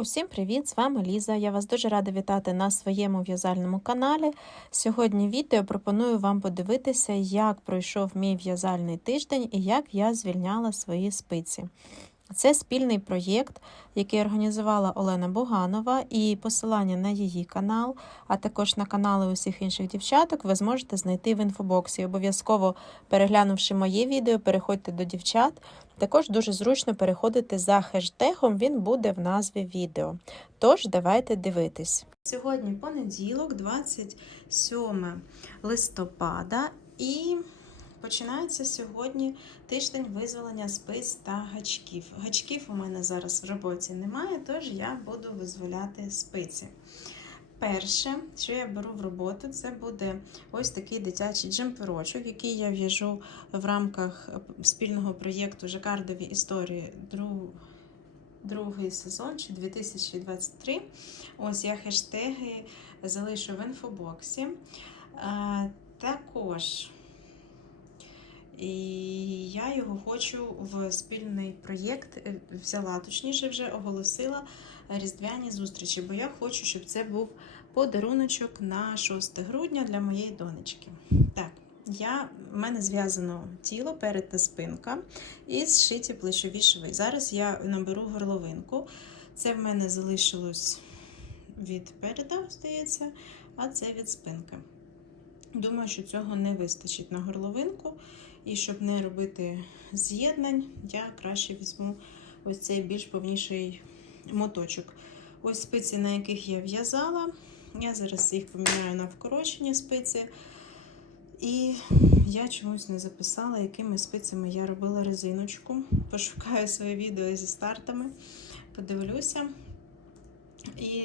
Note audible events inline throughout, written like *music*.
Усім привіт! З вами Ліза. Я вас дуже рада вітати на своєму в'язальному каналі. Сьогодні відео пропоную вам подивитися, як пройшов мій в'язальний тиждень і як я звільняла свої спиці. Це спільний проєкт, який організувала Олена Буганова, і посилання на її канал, а також на канали усіх інших дівчаток, ви зможете знайти в інфобоксі. Обов'язково переглянувши моє відео, переходьте до дівчат. Також дуже зручно переходити за хештегом, він буде в назві відео. Тож, давайте дивитись. Сьогодні понеділок, 27 листопада, і починається сьогодні тиждень визволення спиць та гачків. Гачків у мене зараз в роботі немає, тож я буду визволяти спиці. Перше, що я беру в роботу, це буде ось такий дитячий джемперочок, який я в'яжу в рамках спільного проєкту Жакардові історії другий сезон чи 2023. Ось я хештеги залишу в інфобоксі. Також і я його хочу в спільний проєкт взяла, точніше, вже оголосила різдвяні зустрічі, бо я хочу, щоб це був подаруночок на 6 грудня для моєї донечки. Так, я, в мене зв'язано тіло перед та спинка і зшиті плечові шви. Зараз я наберу горловинку. Це в мене залишилось від переда, здається, а це від спинки. Думаю, що цього не вистачить на горловинку. І щоб не робити з'єднань, я краще візьму ось цей більш повніший моточок. Ось спиці, на яких я в'язала. Я зараз їх поміняю на вкорочені спиці. І я чомусь не записала, якими спицями я робила резиночку. Пошукаю своє відео зі стартами, подивлюся. І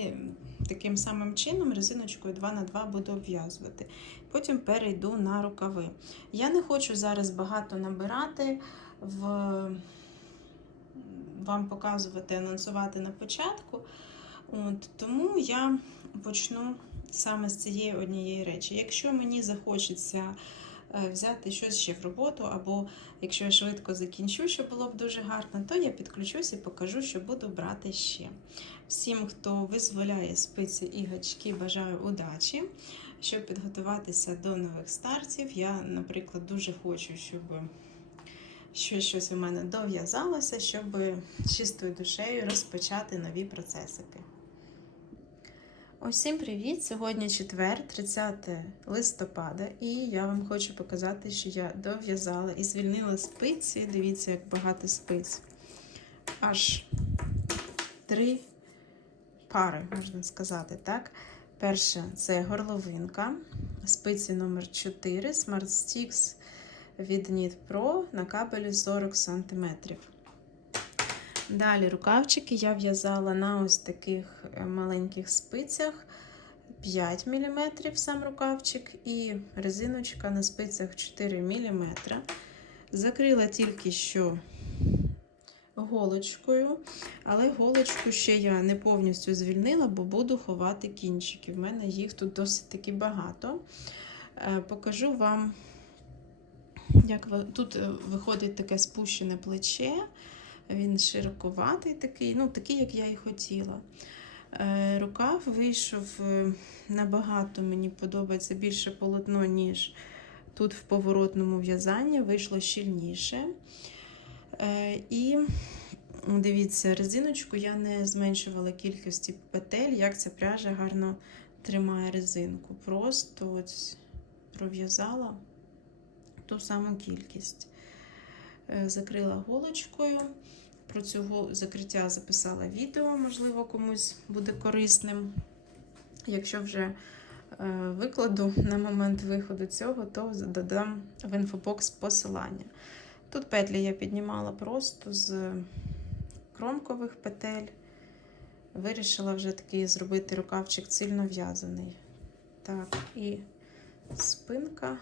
таким самим чином резиночкою 2х2 буду обв'язувати. Потім перейду на рукави. Я не хочу зараз багато набирати, в... вам показувати, анонсувати на початку. От, Тому я почну саме з цієї однієї речі. Якщо мені захочеться взяти щось ще в роботу, або якщо я швидко закінчу, що було б дуже гарно, то я підключусь і покажу, що буду брати ще. Всім, хто визволяє спиці і гачки, бажаю удачі. Щоб підготуватися до нових стартів, я, наприклад, дуже хочу, щоб щось, щось у мене дов'язалося, щоб чистою душею розпочати нові процесики. Усім привіт! Сьогодні четвер, 30 листопада, і я вам хочу показати, що я дов'язала і звільнила спиці. Дивіться, як багато спиць. Аж три пари, можна сказати, так? Перша це горловинка, спиці номер 4 Smart Sticks від Knit Pro на кабелі 40 см. Далі рукавчики я в'язала на ось таких маленьких спицях 5 мм сам рукавчик, і резиночка на спицях 4 мм. Закрила тільки що голочкою, але голочку ще я не повністю звільнила, бо буду ховати кінчики. В мене їх тут досить таки багато. Покажу вам, як тут виходить таке спущене плече. Він широкуватий такий, ну такий, як я і хотіла. Рукав вийшов набагато, мені подобається більше полотно, ніж тут в поворотному в'язанні, вийшло щільніше. І дивіться, резиночку я не зменшувала кількості петель, як ця пряжа гарно тримає резинку. Просто ось пров'язала ту саму кількість. Закрила голочкою. Про цього закриття записала відео, можливо, комусь буде корисним. Якщо вже викладу на момент виходу цього, то додам в інфобокс посилання. Тут петлі я піднімала просто з кромкових петель. Вирішила вже такий зробити рукавчик цільно в'язаний. Так, і спинка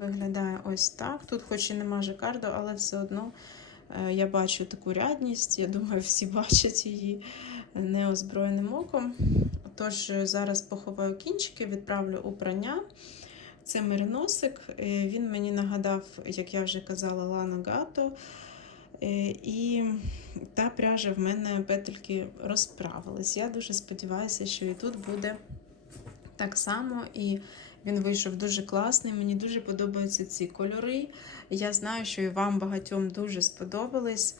виглядає ось так. Тут, хоч і нема жакарду, але все одно я бачу таку рядність. Я думаю, *laughs* всі бачать її неозброєним оком. Тож, зараз поховаю кінчики, відправлю у прання. Це мериносик. Він мені нагадав, як я вже казала, Лана Гато. Е, І та пряжа в мене петельки розправились. Я дуже сподіваюся, що і тут буде так само. І він вийшов дуже класний. Мені дуже подобаються ці кольори. Я знаю, що і вам багатьом дуже сподобались.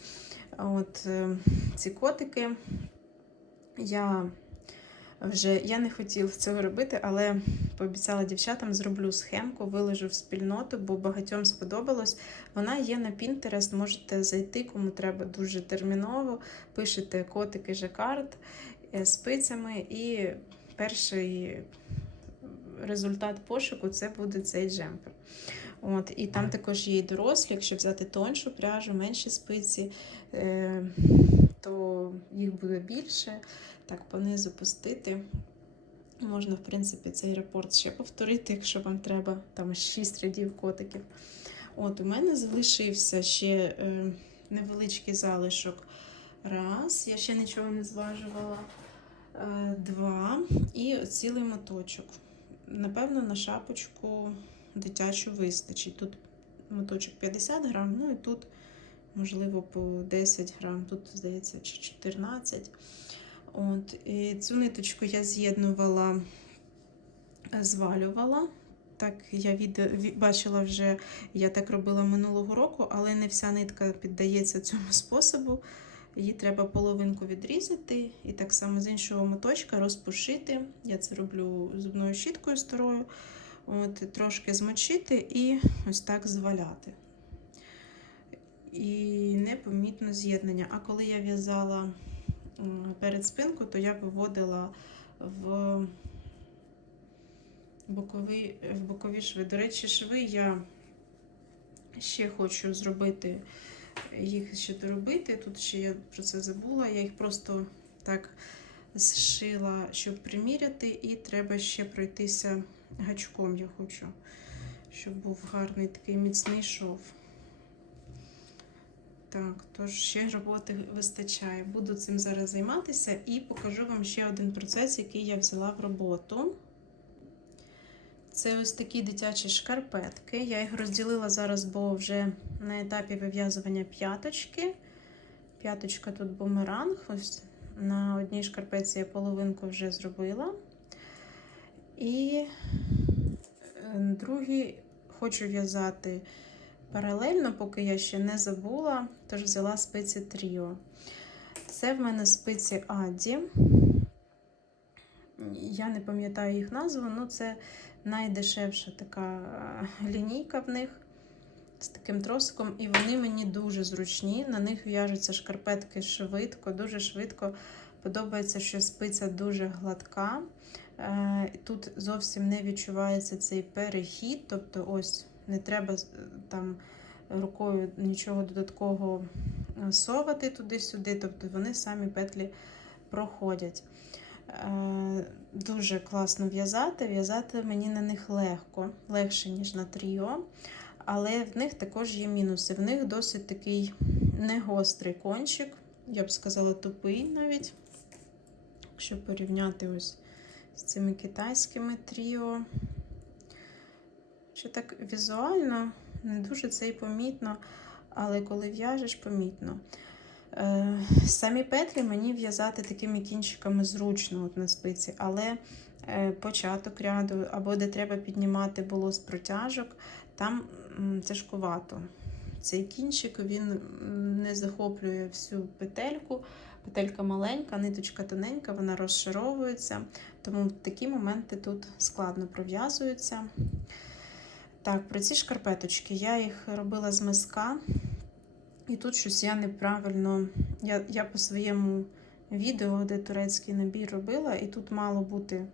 От е, ці котики. Я вже я не хотіла цього робити, але пообіцяла дівчатам, зроблю схемку, виложу в спільноту, бо багатьом сподобалось. Вона є на Pinterest, можете зайти, кому треба дуже терміново. Пишете котики жакард е, спицями, і перший результат пошуку це буде цей джемпер. От, І там також є і дорослі, якщо взяти тоншу пряжу, менші спиці, е, то їх буде більше. Так, понизу пустити. Можна, в принципі, цей репорт ще повторити, якщо вам треба. Там 6 рядів котиків. От, у мене залишився ще е, невеличкий залишок. Раз, я ще нічого не зважувала. Е, два. І цілий моточок. Напевно, на шапочку дитячу вистачить. Тут моточок 50 грам, ну і тут, можливо, по 10 грам, тут, здається, чи 14. От, і Цю ниточку я з'єднувала, звалювала. Так, я відео, бачила вже, я так робила минулого року, але не вся нитка піддається цьому способу. Її треба половинку відрізати і так само з іншого моточка розпушити. Я це роблю зубною щіткою старою. От, Трошки змочити і ось так зваляти. І непомітно з'єднання. А коли я в'язала перед спинку, то я виводила в бокові, в бокові шви. До речі, шви я ще хочу зробити, їх ще доробити. Тут ще я про це забула. Я їх просто так зшила, щоб приміряти, і треба ще пройтися гачком. Я хочу, щоб був гарний такий міцний шов. Так, тож ще роботи вистачає. Буду цим зараз займатися і покажу вам ще один процес, який я взяла в роботу. Це ось такі дитячі шкарпетки. Я їх розділила зараз, бо вже на етапі вив'язування п'яточки. П'яточка тут бумеранг. Ось на одній шкарпеці я половинку вже зробила. І е, другий хочу в'язати паралельно, поки я ще не забула, тож взяла спиці Тріо. Це в мене спиці Аді. Я не пам'ятаю їх назву, але це найдешевша така лінійка в них з таким тросиком, і вони мені дуже зручні. На них в'яжуться шкарпетки швидко, дуже швидко. Подобається, що спиця дуже гладка. Е, тут зовсім не відчувається цей перехід, тобто ось не треба там рукою нічого додаткового совати туди-сюди, тобто вони самі петлі проходять. Е, дуже класно в'язати. В'язати мені на них легко, легше, ніж на тріо. Але в них також є мінуси. В них досить такий негострий кончик, я б сказала, тупий навіть. Якщо порівняти ось з цими китайськими тріо. Що так візуально не дуже це і помітно, але коли в'яжеш, помітно. Е, самі петлі мені в'язати такими кінчиками зручно от на спиці, але е, початок ряду, або де треба піднімати було з протяжок, там тяжкувато. Цей кінчик він не захоплює всю петельку. Петелька маленька, ниточка тоненька, вона розшаровується, тому такі моменти тут складно пров'язуються. Так, про ці шкарпеточки я їх робила з миска. І тут щось я неправильно. Я я по своєму відео, де турецький набір робила, і тут мало бути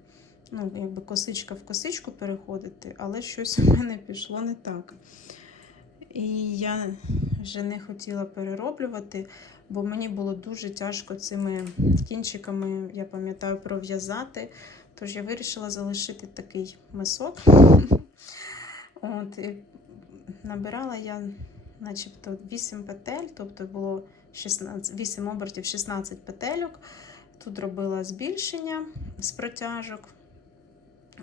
ну, якби косичка в косичку переходити, але щось у мене пішло не так. І я вже не хотіла перероблювати, бо мені було дуже тяжко цими кінчиками, я пам'ятаю, пров'язати. Тож я вирішила залишити такий мисок. *laughs* От, і Набирала я начебто 8 петель, тобто було 16, 8 обертів, 16 петельок. Тут робила збільшення з протяжок.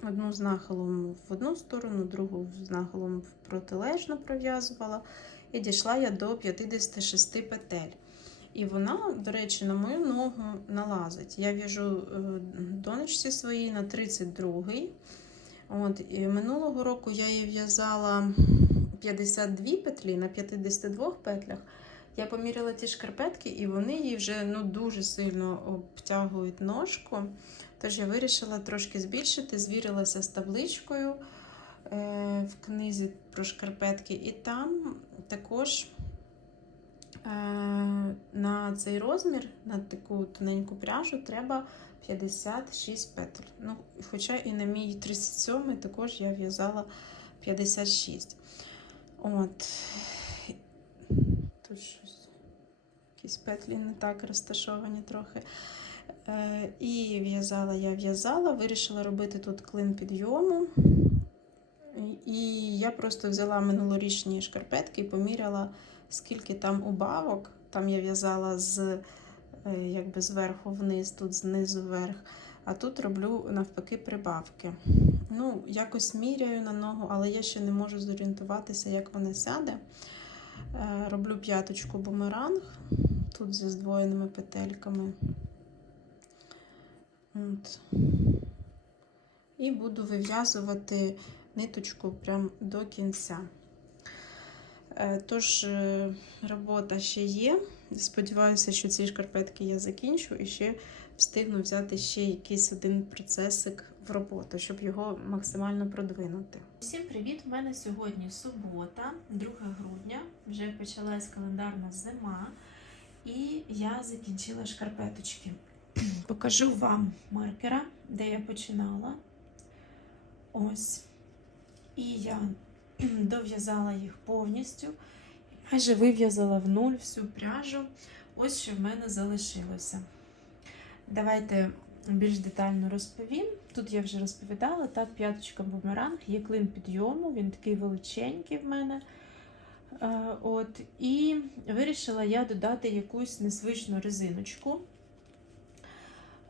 Одну з нахилом в одну сторону, другу з нахилом в протилежну пров'язувала. і дійшла я до 56 петель. І вона, до речі, на мою ногу налазить. Я в'яжу е, донечці своїй на 32-й. От, і минулого року я її в'язала 52 петлі на 52 петлях. Я поміряла ті шкарпетки, і вони їй вже ну, дуже сильно обтягують ножку. Тож я вирішила трошки збільшити, звірилася з табличкою е, в книзі про шкарпетки, і там також е, на цей розмір, на таку тоненьку пряжу, треба 56 петель. Ну, хоча і на мій 37 також я в'язала 56. От. Тут щось. Якісь петлі не так розташовані трохи. Е, і в'язала я в'язала, вирішила робити тут клин підйому. І я просто взяла минулорічні шкарпетки і поміряла, скільки там убавок. Там я в'язала з е, якби зверху вниз, тут знизу вверх. А тут роблю навпаки прибавки. Ну, якось міряю на ногу, але я ще не можу зорієнтуватися, як вона сяде. Е, Роблю п'яточку бумеранг, тут зі здвоєними петельками. От. І буду вив'язувати ниточку прямо до кінця. Е, Тож, е, робота ще є. Сподіваюся, що ці шкарпетки я закінчу і ще встигну взяти ще якийсь один процесик в роботу, щоб його максимально продвинути. Всім привіт! У мене сьогодні субота, 2 грудня. Вже почалась календарна зима, і я закінчила шкарпеточки. *clears throat* Покажу вам маркера, де я починала. Ось. І я *clears throat* дов'язала їх повністю. Майже вив'язала в нуль всю пряжу. Ось що в мене залишилося. Давайте більш детально розповім. Тут я вже розповідала, так, п'яточка бумеранг, є клин підйому, він такий величенький в мене. Е, От, і вирішила я додати якусь незвичну резиночку.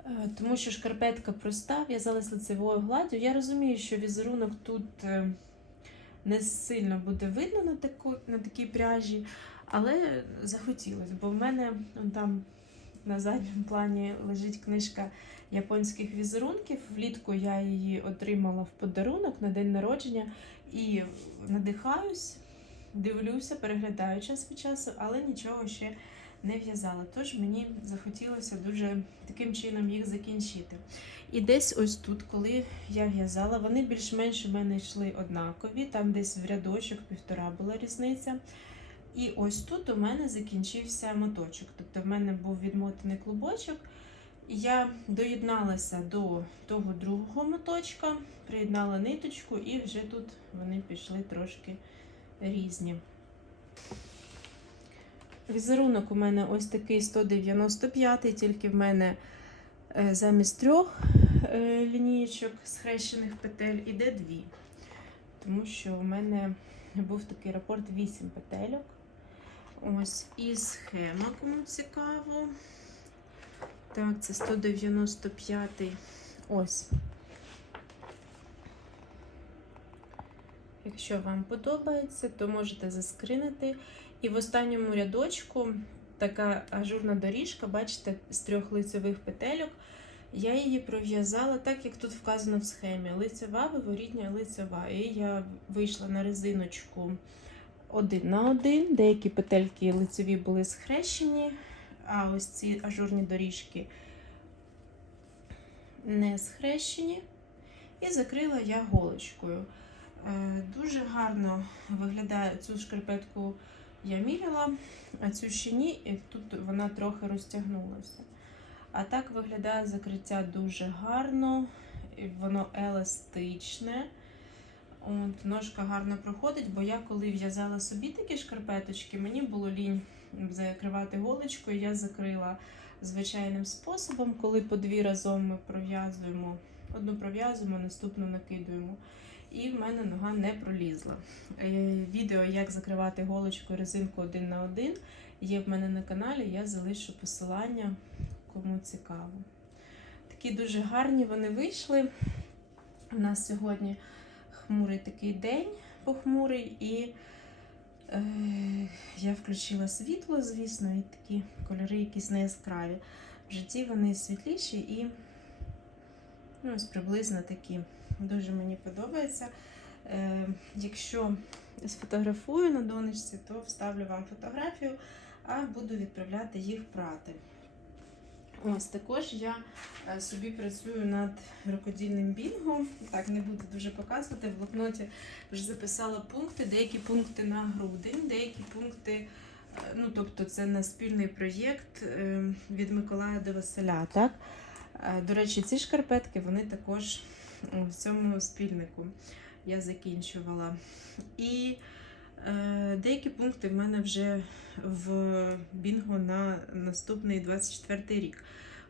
Е, Тому що шкарпетка проста, в'язалась лицевою гладдю. Я розумію, що візерунок тут е, не сильно буде видно на, таку, на такій пряжі, але захотілося, бо в мене там на задньому плані лежить книжка японських візерунків. Влітку я її отримала в подарунок на день народження і надихаюсь, дивлюся, переглядаю час від часу, але нічого ще не в'язала. Тож мені захотілося дуже таким чином їх закінчити. І десь ось тут, коли я в'язала, вони більш-менш у мене йшли однакові, там десь в рядочок півтора була різниця. І ось тут у мене закінчився моточок. Тобто в мене був відмотаний клубочок. Я доєдналася до того другого моточка, приєднала ниточку, і вже тут вони пішли трошки різні. Візерунок у мене ось такий 195, тільки в мене е, замість трьох е, лінієчок схрещених петель іде дві. Тому що в мене був такий рапорт 8 петельок. Ось і схема, кому цікаво. Так, це 195. Ось. Якщо вам подобається, то можете заскринити. І в останньому рядочку така ажурна доріжка, бачите, з трьох лицевих петельок. Я її пров'язала так, як тут вказано в схемі. Лицева, виворітня, лицева. І я вийшла на резиночку один на один. Деякі петельки лицеві були схрещені, а ось ці ажурні доріжки не схрещені. І закрила я голочкою. Е, Дуже гарно виглядає цю шкарпетку я міряла, а цю ще ні, і тут вона трохи розтягнулася. А так виглядає закриття дуже гарно, воно еластичне. От, Ножка гарно проходить, бо я коли в'язала собі такі шкарпеточки, мені було лінь закривати голочкою, я закрила звичайним способом, коли по дві разом ми пров'язуємо, одну пров'язуємо, наступну накидуємо. І в мене нога не пролізла. Е, Відео, як закривати голочкою резинку один на один, є в мене на каналі. Я залишу посилання, кому цікаво. Такі дуже гарні вони вийшли. У нас сьогодні хмурий такий день похмурий, і Е, я включила світло, звісно, і такі кольори якісь не яскраві. В житті вони світліші і ну, ось приблизно такі. Дуже мені подобається. Е, якщо сфотографую на донечці, то вставлю вам фотографію, а буду відправляти їх прати. Ось також я е, собі працюю над рукодільним бінгом. Так, не буду дуже показувати. В блокноті вже записала пункти, деякі пункти на грудень, деякі пункти, е, ну тобто це на спільний проєкт е, від Миколая до Василя. Так? До речі, ці шкарпетки вони також в цьому спільнику я закінчувала. І деякі пункти в мене вже в бінго на наступний 24 рік.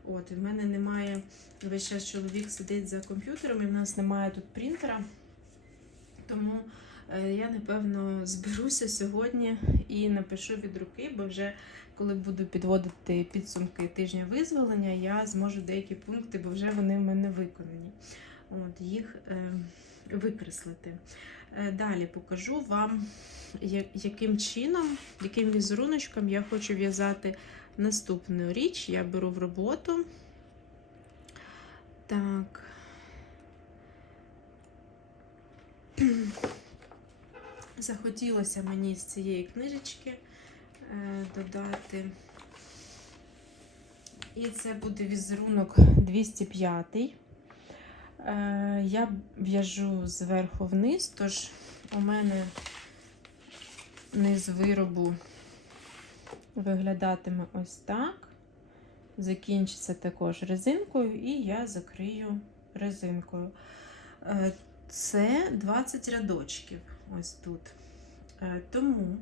От, в мене немає весь час чоловік сидить за комп'ютером, і в нас немає тут принтера. Тому е, я напевно зберуся сьогодні і напишу від руки, бо вже коли буду підводити підсумки тижня визволення, я зможу деякі пункти, бо вже вони в мене виконані. От, їх е, викреслити. Е, Далі покажу вам, яким чином, яким візеруночком я хочу в'язати наступну річ. Я беру в роботу. Так. *clears throat* Захотілося мені з цієї книжечки е, додати. І це буде візерунок 205. Е, я в'яжу зверху вниз, тож у мене низ виробу виглядатиме ось так. Закінчиться також резинкою, і я закрию резинкою. Е, Це 20 рядочків ось тут. Е, Тому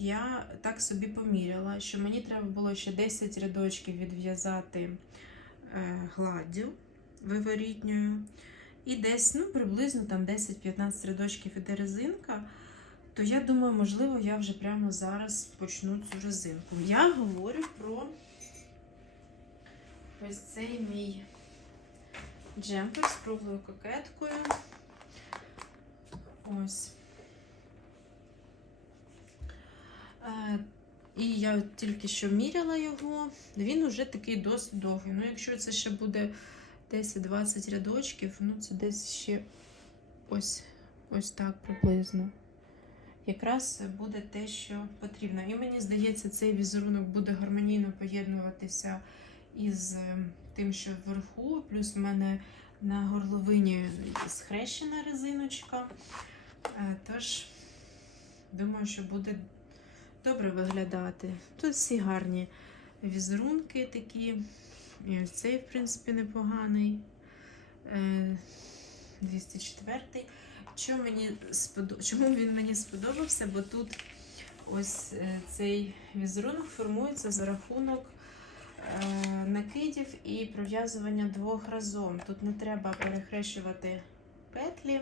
я так собі поміряла, що мені треба було ще 10 рядочків відв'язати гладдю виворітньою. І десь ну, приблизно там 10-15 рядочків іде резинка, то я думаю, можливо, я вже прямо зараз почну цю резинку. Я говорю про ось цей мій джемпер з круглою кокеткою. Ось. Е, І я тільки що міряла його. Він уже такий досить довгий. Ну, якщо це ще буде 10-20 рядочків, ну це десь ще ось, ось так приблизно. Якраз буде те, що потрібно. І мені здається, цей візерунок буде гармонійно поєднуватися із е, тим, що вверху, плюс в мене на горловині схрещена резиночка. Е, Тож, думаю, що буде добре виглядати. Тут всі гарні візерунки такі. І ось цей, в принципі, непоганий. Е, 204. Чому, мені сподоб... Чому він мені сподобався? Бо тут ось е, цей візерунок формується за рахунок е, накидів і пров'язування двох разом. Тут не треба перехрещувати петлі.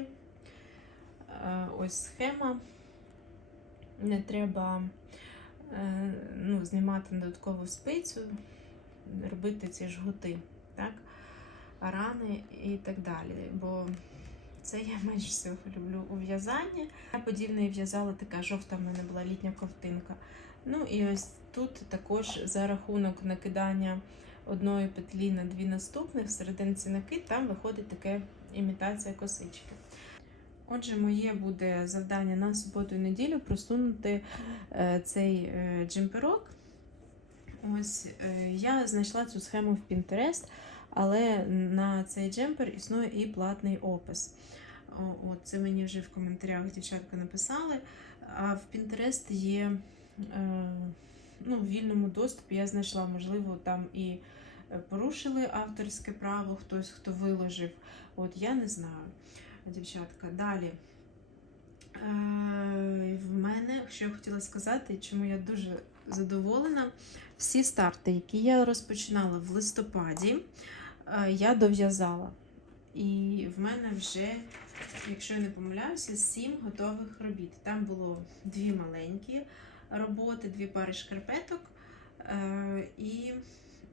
Е, ось схема. Не треба е, ну, знімати додаткову спицю, робити ці жгути, так? рани і так далі. Бо це я менш всього люблю у в'язанні. Я подібне в'язала така жовта в мене була літня ковтинка. Ну і ось тут також за рахунок накидання одної петлі на дві наступних, серединці накид, там виходить таке імітація косички. Отже, моє буде завдання на суботу і неділю просунути е, цей е, джемперок. Ось е, я знайшла цю схему в Pinterest, але на цей джемпер існує і платний опис. От, це мені вже в коментарях дівчатка написали. А в Pinterest є е, ну, в вільному доступі, я знайшла, можливо, там і е, порушили авторське право, хтось хто виложив. От я не знаю, дівчатка. Далі. В що я хотіла сказати, чому я дуже задоволена, всі старти, які я розпочинала в листопаді, е, я дов'язала. І в мене вже, якщо я не помиляюся, сім готових робіт. Там було дві маленькі роботи, дві пари шкарпеток е, і,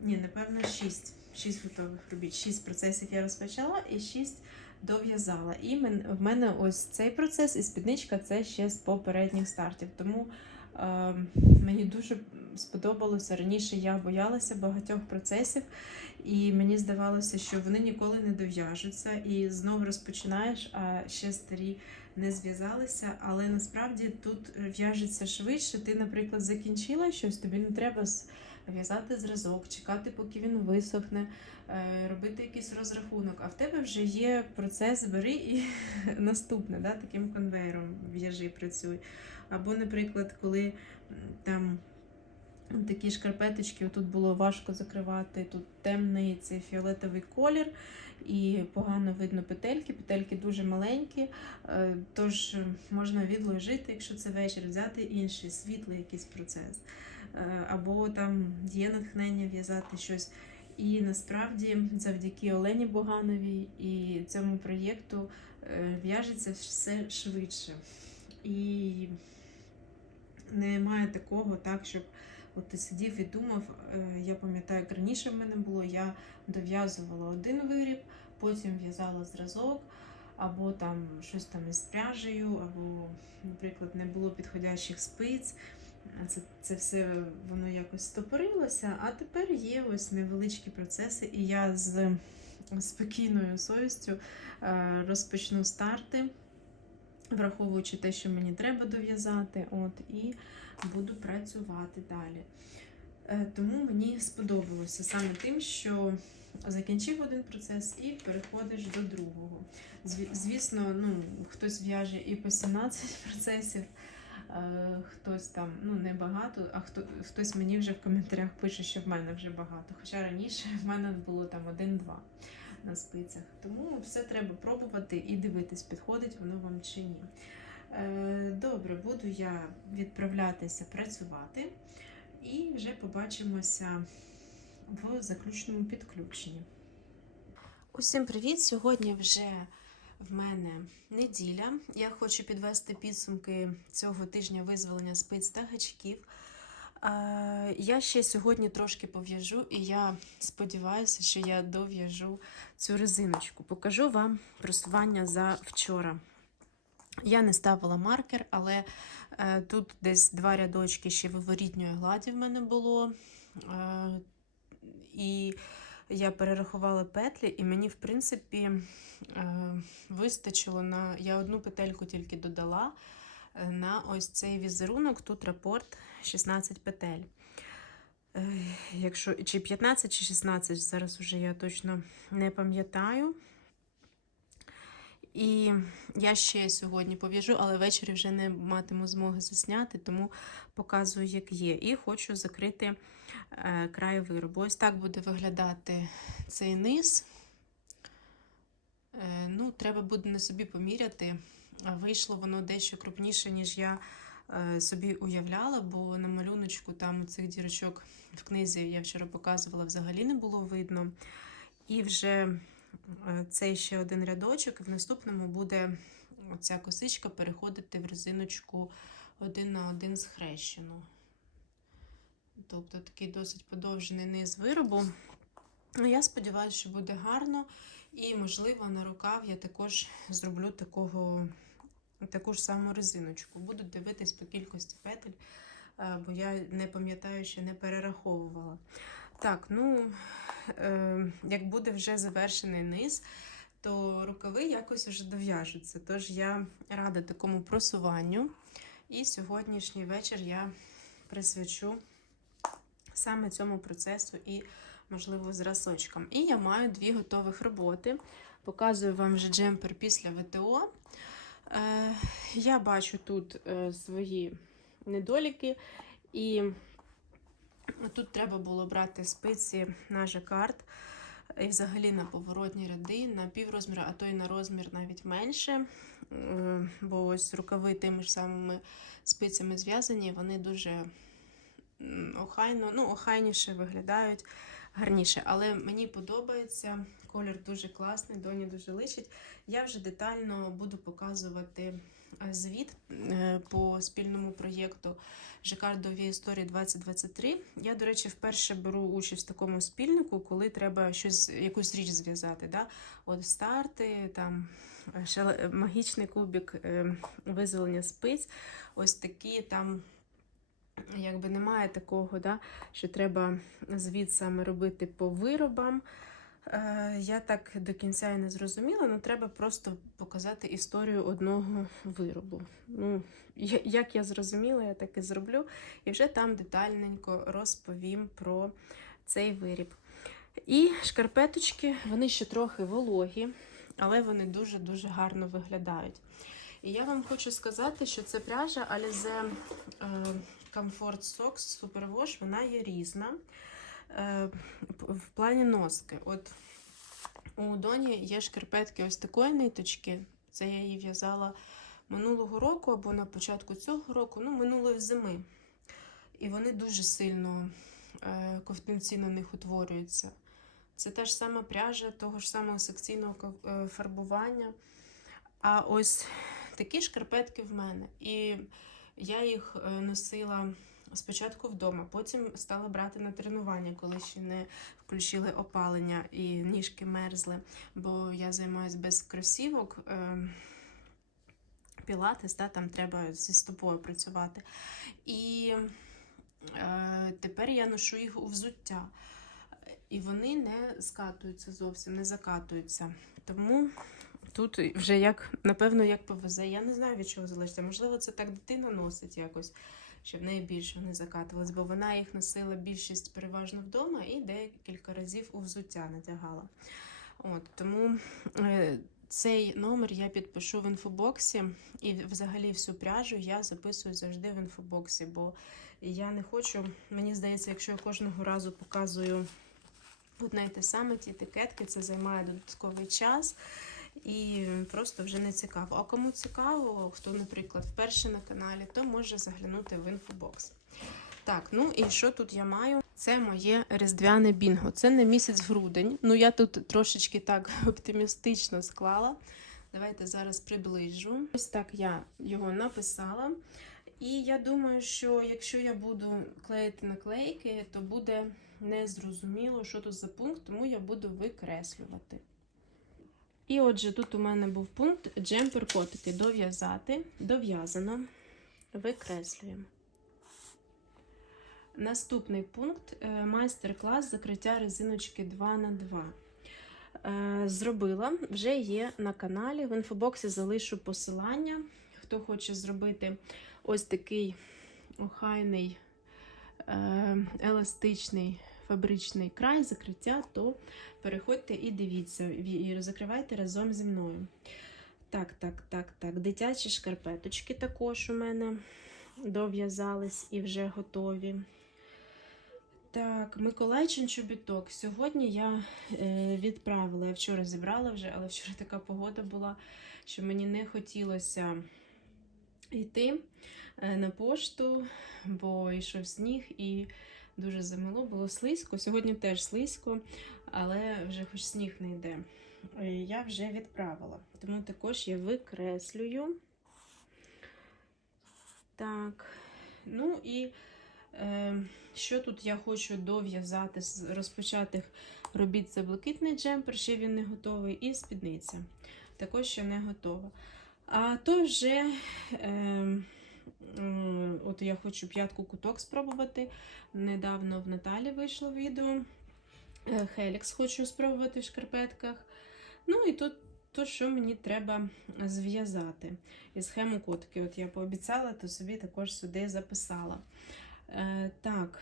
ні, напевно, шість. Шість готових робіт. Шість процесів я розпочала і шість дов'язала. І в мене ось цей процес, і спідничка це ще з попередніх стартів. Тому е, мені дуже сподобалося. Раніше я боялася багатьох процесів, і мені здавалося, що вони ніколи не дов'яжуться. І знову розпочинаєш, а ще старі не зв'язалися. Але насправді тут в'яжеться швидше. Ти, наприклад, закінчила щось, тобі не треба в'язати зразок, чекати, поки він висохне, е, робити якийсь розрахунок. А в тебе вже є процес, бери і *laughs* наступне, да, таким конвейером в'яжи, працюй. Або, наприклад, коли там такі шкарпеточки, тут було важко закривати, тут темний цей фіолетовий колір. І погано видно петельки, петельки дуже маленькі, е, тож можна відложити, якщо це вечір, взяти інший світлий якийсь процес. Е, Або там є натхнення в'язати щось. І насправді завдяки Олені Богановій і цьому проєкту е, в'яжеться все швидше. І немає такого, так, щоб от ти сидів і думав. Е, Я пам'ятаю, як раніше в мене було, я дов'язувала один виріб, потім в'язала зразок, або там щось там із пряжею, або, наприклад, не було підходящих спиць. Це, це все воно якось стопорилося, а тепер є ось невеличкі процеси, і я з спокійною совістю е, розпочну старти, враховуючи те, що мені треба дов'язати, от, і буду працювати далі. Е, Тому мені сподобалося саме тим, що закінчив один процес і переходиш до другого. Звісно, ну, хтось в'яже і по 17 процесів, хтось там ну, не багато, а хто, хтось мені вже в коментарях пише, що в мене вже багато. Хоча раніше в мене було там один-два на спицях. Тому все треба пробувати і дивитись, підходить воно вам чи ні. Е, Добре, буду я відправлятися працювати і вже побачимося в заключному підключенні. Усім привіт! Сьогодні вже в мене неділя. Я хочу підвести підсумки цього тижня визволення спиць та гачків. Я ще сьогодні трошки пов'яжу, і я сподіваюся, що я дов'яжу цю резиночку. Покажу вам просування за вчора. Я не ставила маркер, але е, тут десь два рядочки ще виворітньої гладі в мене було. Е, і я перерахувала петлі, і мені, в принципі, е, вистачило на. Я одну петельку тільки додала е, на ось цей візерунок. Тут рапорт 16 петель. Е, Якщо, чи 15, чи 16, зараз уже я точно не пам'ятаю. І я ще сьогодні пов'яжу, але ввечері вже не матиму змоги засняти, тому показую, як є. І хочу закрити е, край виробу. Ось так буде виглядати цей низ. Е, ну, треба буде на собі поміряти. Вийшло воно дещо крупніше, ніж я е, собі уявляла, бо на малюночку там цих дірочок в книзі я вчора показувала, взагалі не було видно. І вже цей ще один рядочок, і в наступному буде ця косичка переходити в резиночку один на один схрещену. Тобто такий досить подовжений низ виробу. Ну, Я сподіваюся, що буде гарно. І, можливо, на рукав я також зроблю такого, таку ж саму резиночку. Буду дивитись по кількості петель, е, бо я не пам'ятаю, що не перераховувала. Так, ну, е, як буде вже завершений низ, то рукави якось вже дов'яжуться. Тож я рада такому просуванню. І сьогоднішній вечір я присвячу саме цьому процесу і, можливо, зразочкам. І я маю дві готових роботи. Показую вам вже джемпер після ВТО. Е, я бачу тут е, свої недоліки, і тут треба було брати спиці на жакард. І взагалі на поворотні ряди, на піврозмір, а то й на розмір навіть менше. Е, Бо ось рукави тими ж самими спицями зв'язані, вони дуже охайно, ну, охайніше виглядають гарніше. Але мені подобається, колір дуже класний, доні дуже личить. Я вже детально буду показувати звіт е, по спільному проєкту Жикардові історії 2023. Я, до речі, вперше беру участь в такому спільнику, коли треба щось, якусь річ зв'язати. Да? От старти, там магічний кубик, е, визволення спиць. Ось такі там. Якби немає такого, да, що треба звіт саме робити по виробам. Е, я так до кінця і не зрозуміла, але треба просто показати історію одного виробу. Ну, як я зрозуміла, я так і зроблю. І вже там детальненько розповім про цей виріб. І шкарпеточки, вони ще трохи вологі, але вони дуже-дуже гарно виглядають. І я вам хочу сказати, що це пряжа Alize е, Comfort Socks Superwash, вона є різна в плані носки. От у Доні є шкарпетки ось такої ниточки. Це я її в'язала минулого року або на початку цього року, ну, минулої зими. І вони дуже сильно е, ковтунці на них утворюються. Це та ж сама пряжа того ж самого секційного е, фарбування. А ось такі шкарпетки в мене. І я їх е, носила спочатку вдома, потім стала брати на тренування, коли ще не включили опалення і ніжки мерзли, бо я займаюся без кросівок. е, Пілатес, да, там треба зі стопою працювати. І е, тепер я ношу їх у взуття. І вони не скатуються зовсім, не закатуються. Тому тут вже як, напевно, як повезе. Я не знаю, від чого залежить. Можливо, це так дитина носить якось, щоб в неї більше вони закатувались, бо вона їх носила більшість переважно вдома і декілька разів у взуття надягала. От, тому е, цей номер я підпишу в інфобоксі, і взагалі всю пряжу я записую завжди в інфобоксі, бо я не хочу, мені здається, якщо я кожного разу показую одне й те саме, ті етикетки, це займає додатковий час. І просто вже не цікаво. А кому цікаво, хто, наприклад, вперше на каналі, то може заглянути в інфобокс. Так, ну і що тут я маю? Це моє різдвяне бінго. Це не місяць грудень. Ну, я тут трошечки так *laughs* оптимістично склала. Давайте зараз приближу. Ось так я його написала. І я думаю, що якщо я буду клеїти наклейки, то буде незрозуміло, що тут за пункт, тому я буду викреслювати. І отже, тут у мене був пункт джемпер котики дов'язати, дов'язано, викреслюємо. Наступний пункт е, майстер-клас закриття резиночки 2 на 2 Е, Зробила, вже є на каналі. В інфобоксі залишу посилання. Хто хоче зробити ось такий охайний, е, еластичний фабричний край закриття, то переходьте і дивіться, і закривайте разом зі мною. Так, так, так, так. Дитячі шкарпеточки також у мене дов'язались і вже готові. Так, Миколайчин чобіток. Сьогодні я е, відправила, я вчора зібрала вже, але вчора така погода була, що мені не хотілося йти е, на пошту, бо йшов сніг і дуже замило, було слизько. Сьогодні теж слизько, але вже хоч сніг не йде. Е, Я вже відправила. Тому також я викреслюю. Так, ну і е, що тут я хочу дов'язати з розпочатих робіт це блакитний джемпер, ще він не готовий, і спідниця. Також ще не готова. А то вже е, от я хочу п'ятку куток спробувати. Недавно в Наталі вийшло відео. Е, Хелікс хочу спробувати в шкарпетках. Ну і тут то, що мені треба зв'язати. І схему котики. От я пообіцяла, то собі також сюди записала. Е, так,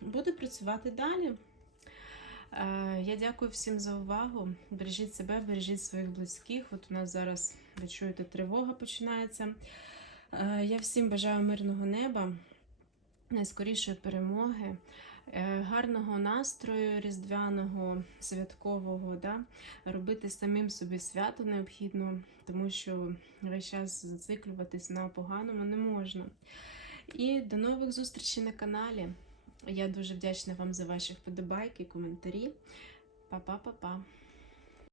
буду працювати далі. Е, я дякую всім за увагу. Бережіть себе, бережіть своїх близьких. От у нас зараз, ви чуєте, тривога починається. Е, я всім бажаю мирного неба, найскорішої перемоги, е, гарного настрою, різдвяного, святкового. Да? Робити самим собі свято необхідно, тому що весь час зациклюватись на поганому не можна. І до нових зустрічей на каналі. Я дуже вдячна вам за ваші вподобайки, коментарі. Па-па-па-па.